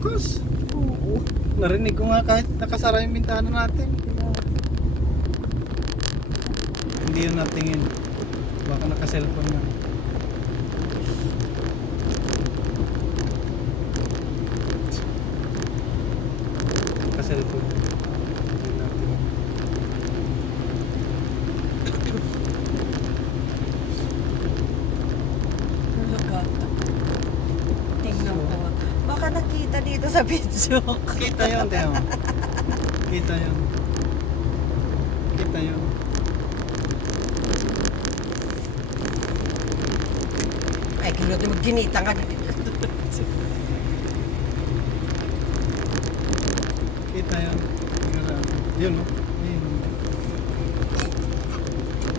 Bukas. Oo. Narinig ko nga kahit nakasara yung bintana natin. Hindi yun natingin. Baka naka-cellphone na. Naka-cellphone na. Hindi natingin. Talaga. Tingnan ko nga. Baka nakita dito sa video. Kita yun, Teo. Kita yun. Kita yun. Ay, kilot mo ginita ka dito. Kita yun. Yun, no? Yun.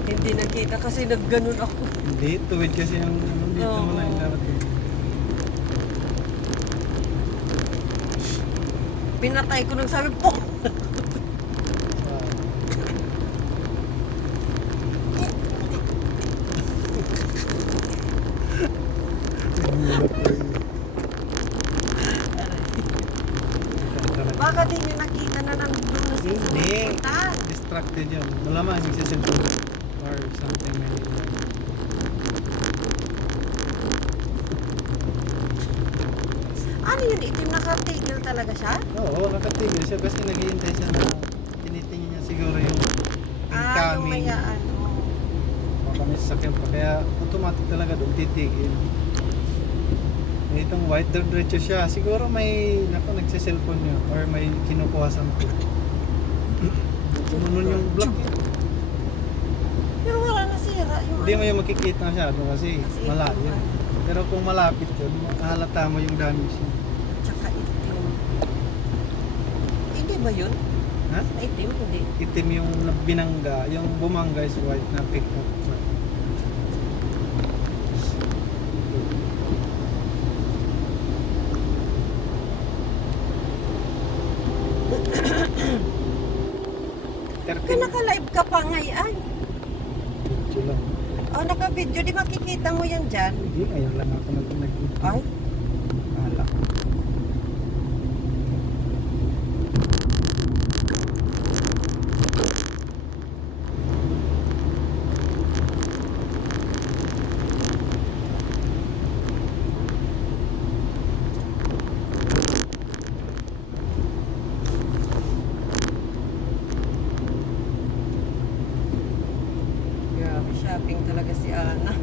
Hindi nakita kasi nagganon ako. Hindi, tuwid kasi yung ano, dito Oo. mo na yung dapat yun. Pinatay ko nang sabi po. Baka di nyo nakita na nandun na si Hindi. Pupunta. Distracted yun. Malamang yung cellphone or something na yun. Ano yun? Itim nakatigil talaga siya? Oo, nakatigil siya kasi naghihintay siya na tinitingin niya siguro yung Yung incoming. may ano. Baka may sasakyan pa. Kaya automatic talaga doon titigil. Eh, itong white diretso siya. Siguro may nagsiselfone niya or may kinukuha something. Tumunon yung block. Pero wala nasira yung Hindi mo yung makikita masyado kasi Kasi malayo. ito, Pero kung malapit yun, mahalata mo yung damage niya. Tsaka itim. Hindi ba yun? Ha? Itim? Hindi. Itim yung binangga, yung bumangga is white na pick up. Kaya naka-live ka pa ngayon. Video lang. Oh, naka-video. Di makikita mo yan dyan? Hindi, ngayon lang ako nag-video. Ay, Ala. grabe. Shopping talaga si Ana.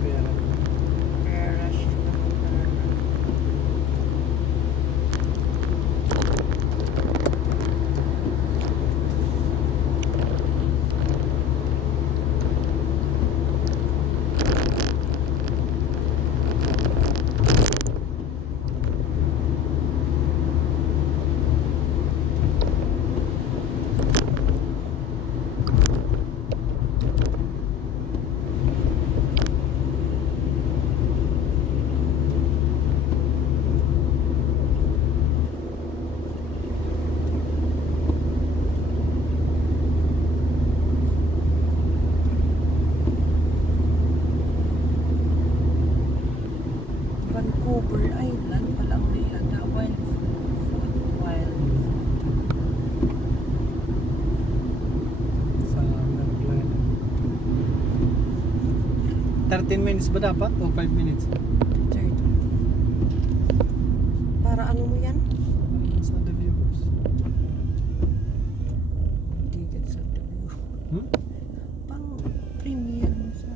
Pera. Pera siya naman. Pera. Vancouver Island palang may wild wild. Sa nag-line. 13 minutes ba dapat o 5 minutes? 30. Para ano mo yan? Sa the viewers. Hindi get sa W. Hmm? Pang premium sa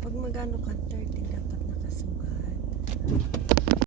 pag magano ka 30 dapat nakasugat.